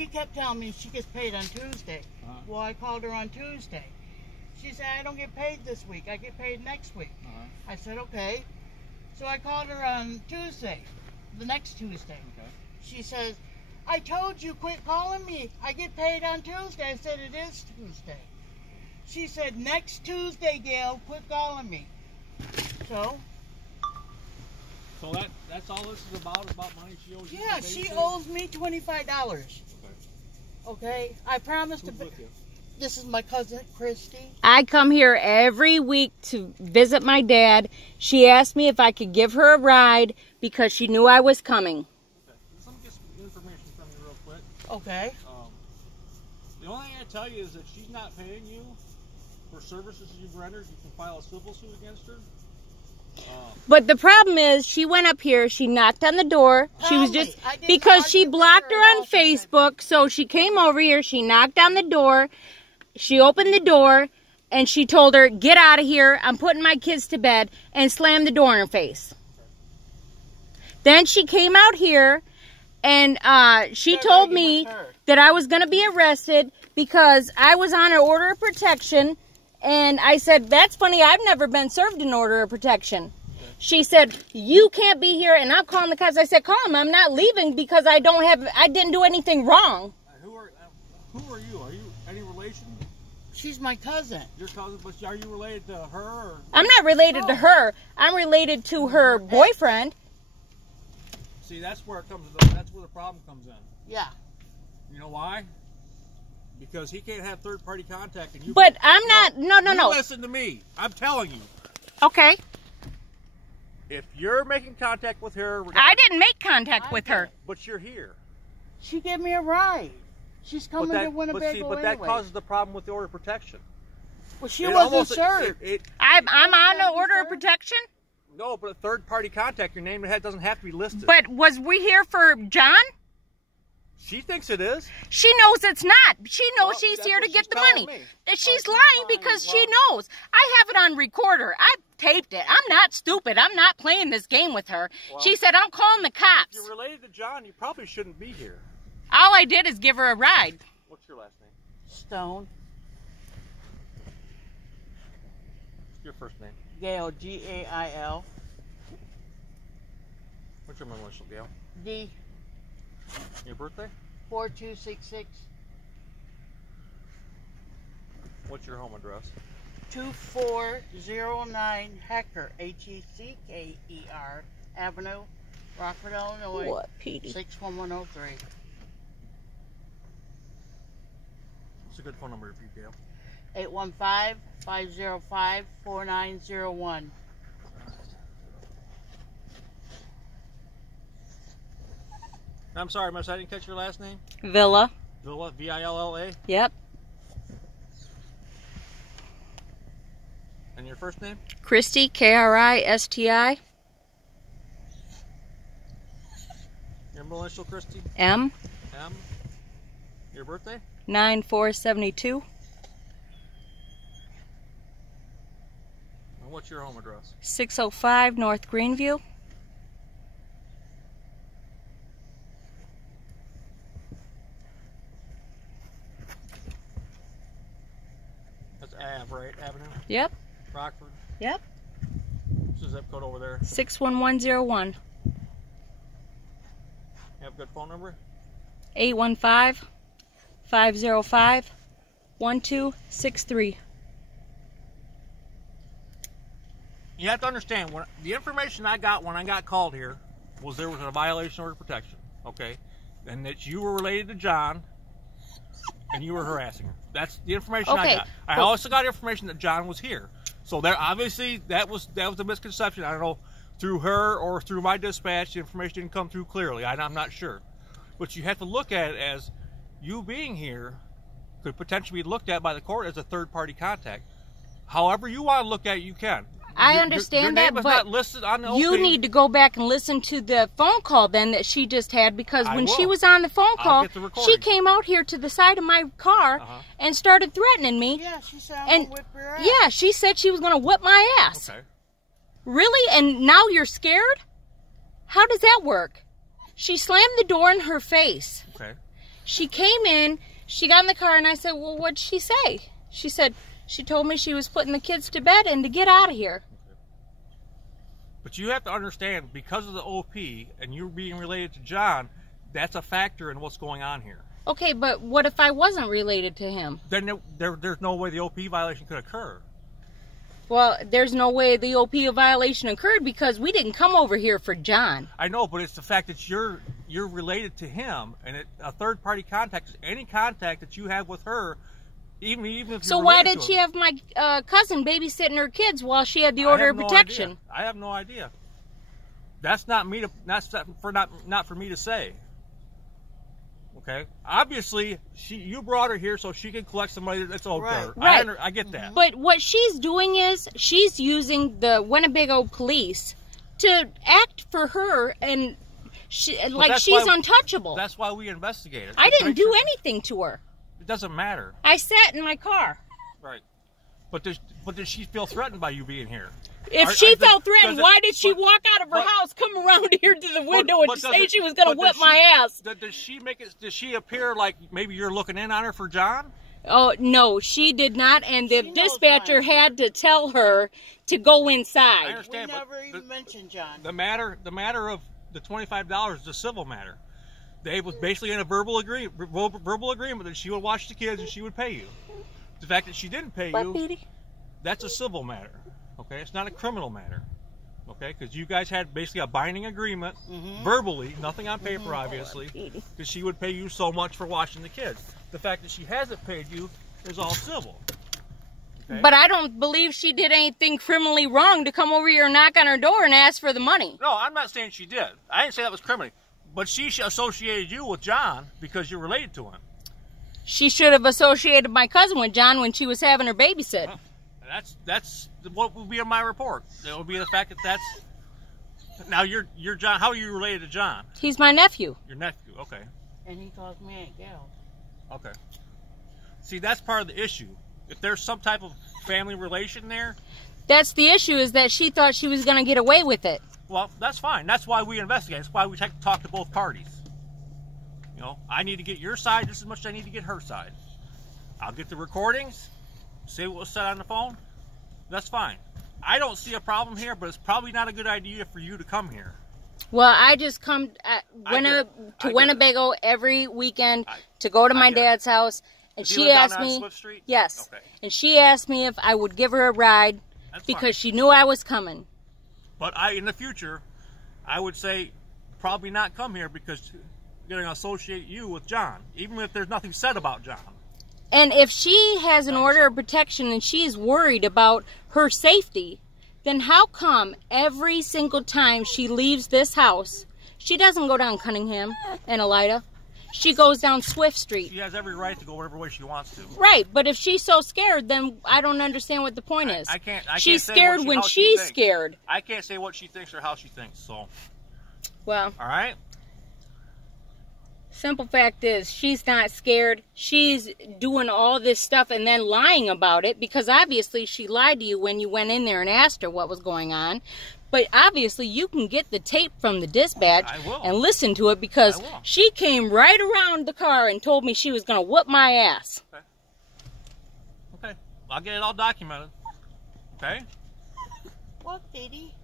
she kept telling me she gets paid on Tuesday. Well, I called her on Tuesday. She said, I don't get paid this week. I get paid next week. I said, okay. So I called her on Tuesday, the next Tuesday. Okay. She says, I told you, quit calling me. I get paid on Tuesday. I said, it is Tuesday. She said, next Tuesday, Gail, quit calling me. So that's all this is about money she owes you? Yeah, she owes me $25. Okay? I promised to... This is my cousin, Christy. I come here every week to visit my dad. She asked me if I could give her a ride because she knew I was coming. Okay. Let me get some information from you real quick. Okay. The only thing I tell you is that she's not paying you for services you've rendered. You can file a civil suit against her. But the problem is, she went up here, she knocked on the door, she was just, because she blocked her on Facebook, so she came over here, she knocked on the door, she opened the door, and she told her, get out of here, I'm putting my kids to bed, and slammed the door in her face. Then she came out here, and she told me that I was going to be arrested because I was on an order of protection. And I said, that's funny, I've never been served an order of protection. She said, you can't be here, and I'm calling the cops. I said, call them, I'm not leaving because I didn't do anything wrong. Who are you? Are you any relation? She's my cousin. Your cousin, but are you related to her? Or? I'm not related to her. I'm related to her boyfriend. See, that's where the problem comes in. Yeah. You know why? Because he can't have third-party contact, and you. But I'm not. No. Listen to me. I'm telling you. Okay. If you're making contact with her, I didn't make contact with her. But you're here. She gave me a ride. She's coming to Winnebago but that causes the problem with the order of protection. Well, she wasn't served. I'm on the order of protection. No, but a third-party contact, your name doesn't have to be listed. But was we here for John? She thinks it is. She knows it's not. She knows she's here to get the money. She's lying because she knows. I have it on recorder. I've taped it. I'm not stupid. I'm not playing this game with her. Well, she said, I'm calling the cops. If you're related to John, you probably shouldn't be here. All I did is give her a ride. What's your last name? Stone. Your first name? Gail, G-A-I-L. What's your middle initial, Gail? D. Your birthday? 4266. What's your home address? 2409 Hecker, H-E-C-K-E-R Avenue, Rockford, Illinois. What, Petey? 61103. What's a good phone number for you, Gail? 815-505-4901. I'm sorry, miss, I didn't catch your last name? Villa. Villa, V-I-L-L-A? Yep. And your first name? Christy, K-R-I-S-T-I. Your middle initial, Christy? M. M. Your birthday? 9/4/72. And what's your home address? 605 North Greenview. That's Ave, right? Avenue? Yep. Rockford? Yep. What's the zip code over there? 61101. You have a good phone number? 815-505-1263. You have to understand, when the information I got when I got called here was there was a violation of order of protection, okay? And that you were related to John and you were harassing her. That's the information I got. I also got information that John was here. So there, obviously that was a misconception. I don't know, through her or through my dispatch, the information didn't come through clearly. I'm not sure. But you have to look at it as you being here could potentially be looked at by the court as a third-party contact. However you want to look at it, you can. I understand that, but not listed on the you need to go back and listen to the phone call then that she just had, because when she was on the phone call, she came out here to the side of my car and started threatening me. Yeah, she said I'm gonna whip her ass. Yeah, she said she was going to whip my ass. Okay. Really? And now you're scared? How does that work? She slammed the door in her face. Okay. She came in, she got in the car, and I said, well, what'd she say? She said, she told me she was putting the kids to bed and to get out of here. But you have to understand, because of the OP and you being related to John, that's a factor in what's going on here. Okay, but what if I wasn't related to him? Then there's no way the OP violation could occur. Well, there's no way the OP violation occurred because we didn't come over here for John. I know, but it's the fact that you're related to him, and a third-party contact is any contact that you have with her, even if you're so why did she have my cousin babysitting her kids while she had the order of protection? I have no idea. That's not me to not for me to say. Okay, obviously you brought her here so she can collect some money that's owed to her. Right. I get that. But what she's doing is she's using the Winnebago police to act for her, and she's untouchable. That's why we investigated. I didn't do anything to her. It doesn't matter. I sat in my car. Right. But does she feel threatened by you being here? If she felt threatened, why did she walk out of her house, come around here to the window, and say she was going to whip my ass? Does she appear like maybe you're looking in on her for John? Oh, no, she did not, and the dispatcher had to tell her to go inside. I understand, we never even mentioned John. The matter of the $25 is a civil matter. They was basically in a verbal agreement that she would watch the kids and she would pay you. The fact that she didn't pay you, that's a civil matter. Okay, it's not a criminal matter. Okay, because you guys had basically a binding agreement, verbally, nothing on paper, obviously, because she would pay you so much for watching the kids. The fact that she hasn't paid you is all civil. Okay? But I don't believe she did anything criminally wrong to come over here and knock on her door and ask for the money. No, I'm not saying she did. I didn't say that was criminal. But she associated you with John because you're related to him. She should have associated my cousin with John when she was having her babysit. Well, that's what will be in my report. It will be the fact that that's... Now, you're John. How are you related to John? He's my nephew. Your nephew, okay. And he calls me Aunt Gal. Okay. See, that's part of the issue. If there's some type of family relation there... That's the issue, is that she thought she was going to get away with it. Well, that's fine. That's why we investigate. That's why we talk to both parties. You know, I need to get your side just as much as I need to get her side. I'll get the recordings, see what was said on the phone. That's fine. I don't see a problem here, but it's probably not a good idea for you to come here. Well, I just come to Winnebago every weekend to go to my dad's house, and she asked me, yes, okay. And she asked me if I would give her a ride because she knew I was coming. But in the future, I would say probably not come here because they're going to associate you with John, even if there's nothing said about John. And if she has an order of protection and she's worried about her safety, then how come every single time she leaves this house, she doesn't go down Cunningham and Elida? She goes down Swift Street. She has every right to go whatever way she wants to. Right, but if she's so scared, then I don't understand what the point is. I can't she's say scared when she's scared. I can't say what she thinks or how she thinks, so. Well. All right. Simple fact is, she's not scared. She's doing all this stuff and then lying about it because obviously she lied to you when you went in there and asked her what was going on. But obviously you can get the tape from the dispatch and listen to it because she came right around the car and told me she was going to whoop my ass. Okay. Okay. I'll get it all documented. Okay? What, Diddy?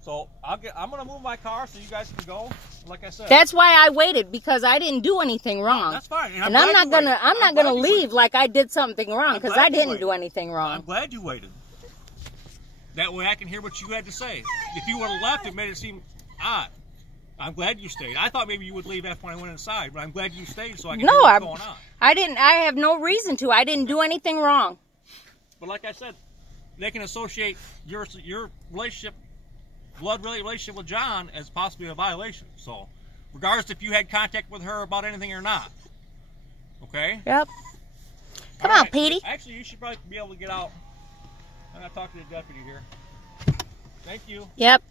So I'm going to move my car so you guys can go. Like I said. That's why I waited, because I didn't do anything wrong. That's fine. And I'm not gonna leave like I did something wrong, because I didn't do anything wrong. I'm glad you waited. That way I can hear what you had to say. If you would have left, it made it seem odd. I'm glad you stayed. I thought maybe you would leave after I went inside, but I'm glad you stayed so I can hear what's going on. I didn't. I have no reason to. I didn't do anything wrong. But like I said, they can associate your relationship, blood relationship with John as possibly a violation. So, regardless if you had contact with her about anything or not. Okay? Yep. Come on, Petey. Actually, you should probably be able to get out. I'm going to talk to the deputy here. Thank you. Yep.